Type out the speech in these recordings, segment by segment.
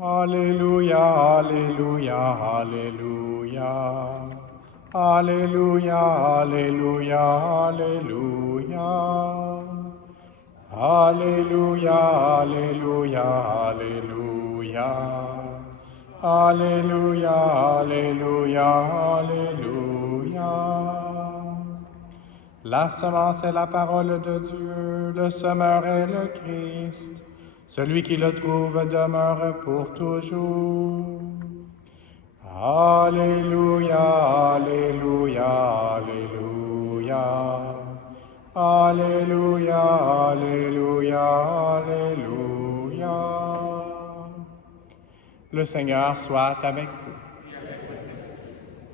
Alléluia, Alléluia, Alléluia. Alléluia, Alléluia, Alléluia. Alléluia, Alléluia, Alléluia. Alléluia, Alléluia, Alléluia. La semence est la parole de Dieu, le semeur est le Christ. Celui qui le trouve demeure pour toujours. Alléluia, Alléluia, Alléluia. Alléluia, Alléluia, Alléluia. Le Seigneur soit avec vous.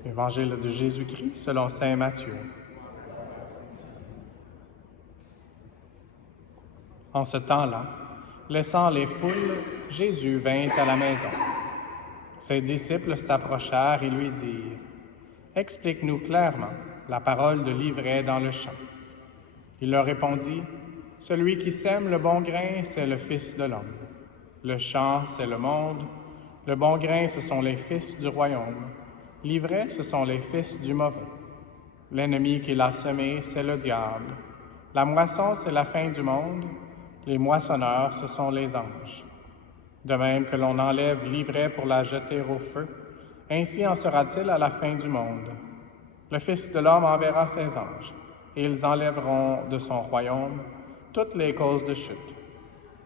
Évangile de Jésus-Christ selon saint Matthieu. En ce temps-là, laissant les foules, Jésus vint à la maison. Ses disciples s'approchèrent et lui dirent: « Explique-nous clairement la parole de l'ivraie dans le champ. » Il leur répondit: « Celui qui sème le bon grain, c'est le Fils de l'homme. Le champ, c'est le monde. Le bon grain, ce sont les fils du royaume. L'ivraie, ce sont les fils du mauvais. L'ennemi qui l'a semé, c'est le diable. La moisson, c'est la fin du monde. Les moissonneurs, ce sont les anges. De même que l'on enlève l'ivraie pour la jeter au feu, ainsi en sera-t-il à la fin du monde. Le Fils de l'homme enverra ses anges, et ils enlèveront de son royaume toutes les causes de chute.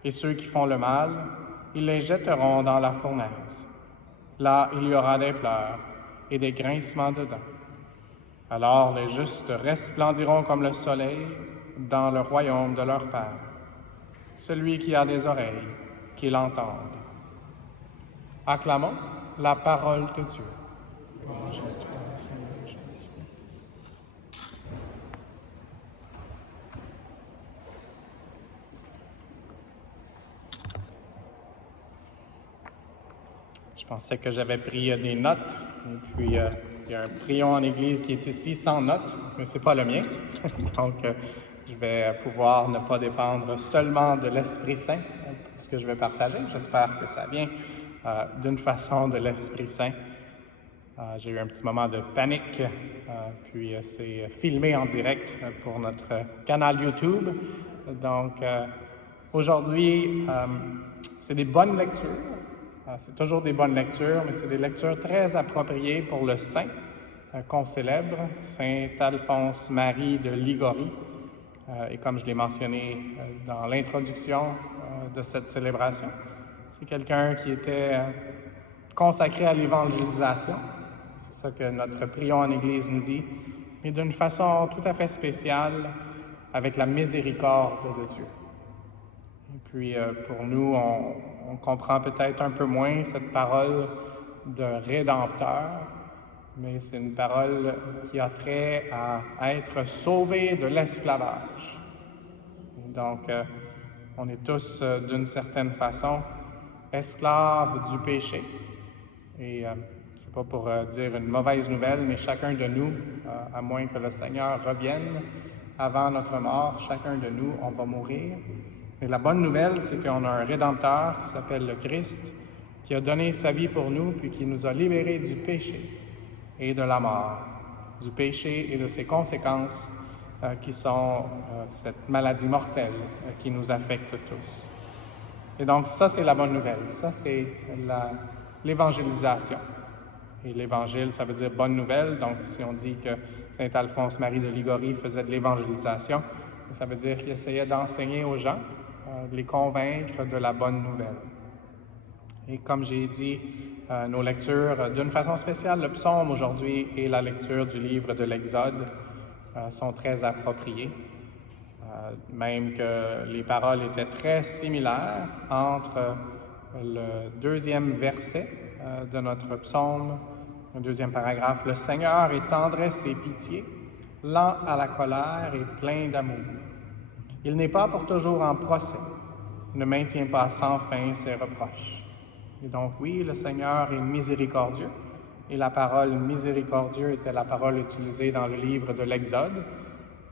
Et ceux qui font le mal, ils les jetteront dans la fournaise. Là, il y aura des pleurs et des grincements de dents. Alors les justes resplendiront comme le soleil dans le royaume de leur Père. Celui qui a des oreilles, qu'il entende. Acclamons la parole de Dieu. Je pensais que j'avais pris des notes, et puis il y a un prion en Église qui est ici sans notes, mais ce n'est pas le mien. Donc, je vais pouvoir ne pas dépendre seulement de l'Esprit Saint pour ce que je vais partager. J'espère que ça vient d'une façon de l'Esprit Saint. J'ai eu un petit moment de panique, puis c'est filmé en direct pour notre canal YouTube. Donc, aujourd'hui, c'est des bonnes lectures. C'est toujours des bonnes lectures, mais c'est des lectures très appropriées pour le saint qu'on célèbre, Saint Alphonse Marie de Ligorie. Et comme je l'ai mentionné dans l'introduction de cette célébration, c'est quelqu'un qui était consacré à l'évangélisation. C'est ça que notre prion en Église nous dit, mais d'une façon tout à fait spéciale, avec la miséricorde de Dieu. Et puis pour nous, on comprend peut-être un peu moins cette parole de Rédempteur, mais c'est une parole qui a trait à être sauvé de l'esclavage. Donc, on est tous, d'une certaine façon, esclaves du péché. Et c'est pas pour dire une mauvaise nouvelle, mais chacun de nous, à moins que le Seigneur revienne avant notre mort, chacun de nous, on va mourir. Mais la bonne nouvelle, c'est qu'on a un Rédempteur qui s'appelle le Christ, qui a donné sa vie pour nous, puis qui nous a libérés du péché et de la mort, du péché et de ses conséquences qui sont cette maladie mortelle qui nous affecte tous. Et donc ça, c'est la bonne nouvelle. Ça, c'est l'évangélisation. Et l'évangile, ça veut dire bonne nouvelle. Donc si on dit que Saint Alphonse Marie de Ligorie faisait de l'évangélisation, ça veut dire qu'il essayait d'enseigner aux gens, de les convaincre de la bonne nouvelle. Et comme j'ai dit, nos lectures, d'une façon spéciale, le psaume aujourd'hui et la lecture du livre de l'Exode sont très appropriées. Même que les paroles étaient très similaires entre le deuxième verset de notre psaume, le deuxième paragraphe. « Le Seigneur est tendresse et pitié, lent à la colère et plein d'amour. Il n'est pas pour toujours en procès, ne maintient pas sans fin ses reproches. » Et donc oui, le Seigneur est miséricordieux, et la parole miséricordieux était la parole utilisée dans le livre de l'Exode,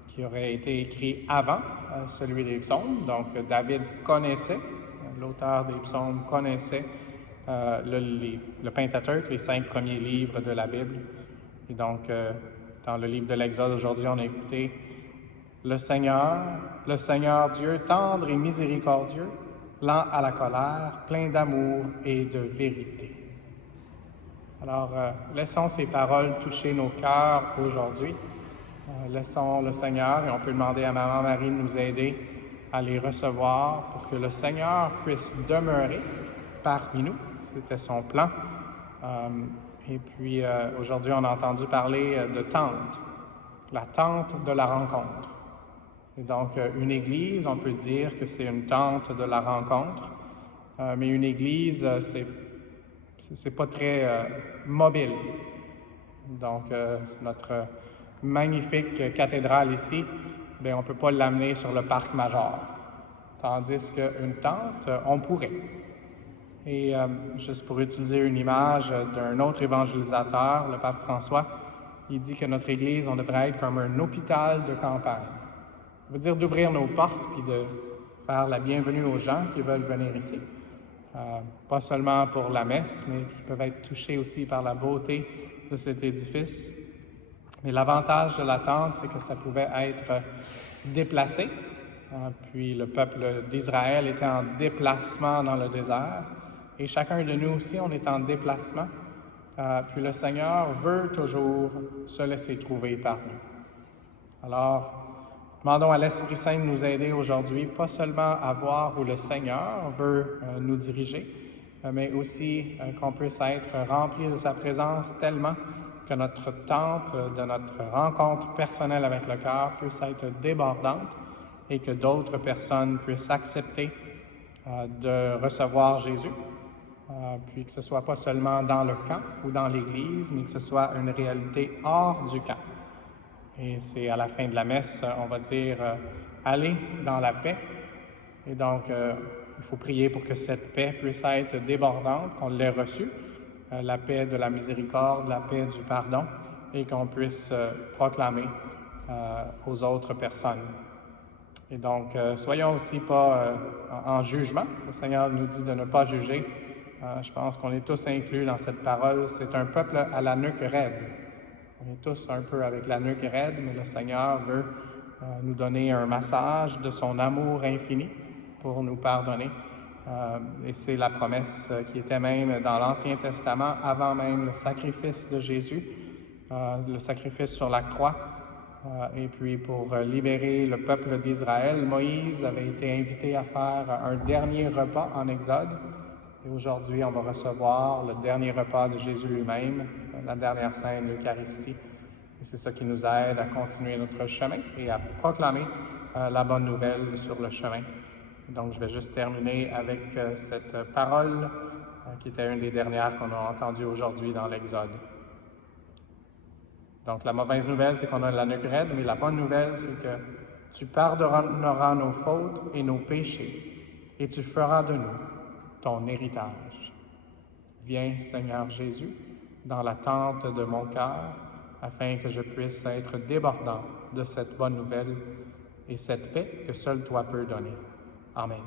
qui aurait été écrit avant celui des psaumes. Donc David connaissait, l'auteur des psaumes connaissait le Pentateuque, les 5 premiers livres de la Bible. Et donc, dans le livre de l'Exode, aujourd'hui, on a écouté le Seigneur Dieu, tendre et miséricordieux, lent à la colère, plein d'amour et de vérité. Alors, laissons ces paroles toucher nos cœurs aujourd'hui. Laissons le Seigneur, et on peut demander à Maman Marie de nous aider à les recevoir pour que le Seigneur puisse demeurer parmi nous. C'était son plan. Et puis, aujourd'hui, on a entendu parler de tente, la tente de la rencontre. Et donc, une église, on peut dire que c'est une tente de la rencontre, mais une église, c'est pas très mobile. Donc, notre magnifique cathédrale ici, bien, on ne peut pas l'amener sur le parc major. Tandis qu'une tente, on pourrait. Et juste pour utiliser une image d'un autre évangélisateur, le pape François, il dit que notre Église, on devrait être comme un hôpital de campagne. Ça veut dire d'ouvrir nos portes puis de faire la bienvenue aux gens qui veulent venir ici. Pas seulement pour la messe, mais qui peuvent être touchés aussi par la beauté de cet édifice. Mais l'avantage de la tente, c'est que ça pouvait être déplacé. Puis le peuple d'Israël était en déplacement dans le désert. Et chacun de nous aussi, on est en déplacement. Puis le Seigneur veut toujours se laisser trouver par nous. Alors, demandons à l'Esprit Saint de nous aider aujourd'hui, pas seulement à voir où le Seigneur veut nous diriger, mais aussi qu'on puisse être rempli de sa présence tellement que notre tente de notre rencontre personnelle avec le cœur puisse être débordante et que d'autres personnes puissent accepter de recevoir Jésus, puis que ce ne soit pas seulement dans le camp ou dans l'Église, mais que ce soit une réalité hors du camp. Et c'est à la fin de la messe, on va dire « Allez dans la paix ». Et donc, il faut prier pour que cette paix puisse être débordante, qu'on l'ait reçue, la paix de la miséricorde, la paix du pardon, et qu'on puisse proclamer aux autres personnes. Et donc, soyons aussi pas en jugement. Le Seigneur nous dit de ne pas juger. Je pense qu'on est tous inclus dans cette parole. C'est un peuple à la nuque raide. On est tous un peu avec la nuque raide, mais le Seigneur veut nous donner un massage de son amour infini pour nous pardonner. Et c'est la promesse qui était même dans l'Ancien Testament, avant même le sacrifice de Jésus, le sacrifice sur la croix. Et puis pour libérer le peuple d'Israël, Moïse avait été invité à faire un dernier repas en Exode. Et aujourd'hui, on va recevoir le dernier repas de Jésus lui-même, la dernière scène de l'Eucharistie. Et c'est ça qui nous aide à continuer notre chemin et à proclamer la bonne nouvelle sur le chemin. Donc, je vais juste terminer avec cette parole qui était une des dernières qu'on a entendues aujourd'hui dans l'Exode. Donc, la mauvaise nouvelle, c'est qu'on a la nuque raide, mais la bonne nouvelle, c'est que tu pardonneras nos fautes et nos péchés, et tu feras de nous ton héritage. Viens, Seigneur Jésus, dans la tente de mon cœur, afin que je puisse être débordant de cette bonne nouvelle et cette paix que seul toi peux donner. Amen.